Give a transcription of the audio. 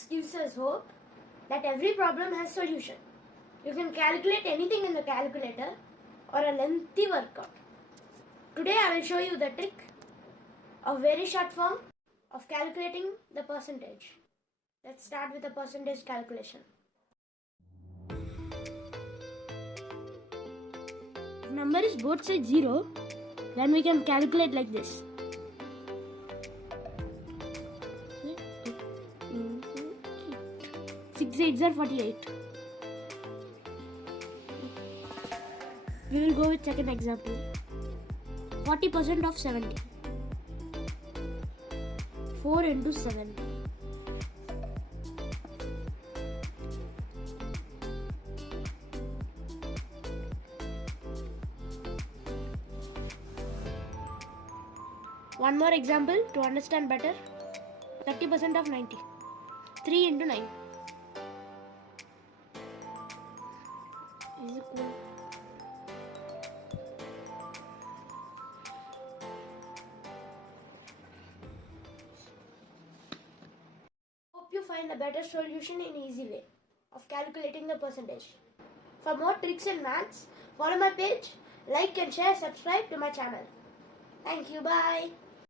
maths gives us hope that every problem has solution. You can calculate anything in the calculator or a lengthy workout. Today I will show you the trick of very short form of calculating the percentage. Let's start with the percentage calculation. If number is both sides 0, then we can calculate like this. 6 8s are 48. We will go with second example. 40% of 70. 4 into 7. One more example to understand better. 30% of 90. 3 into 9. Is equal. Hope you find a better solution in easy way of calculating the percentage. For more tricks and maths, follow my page, like and share, subscribe to my channel. Thank you, bye.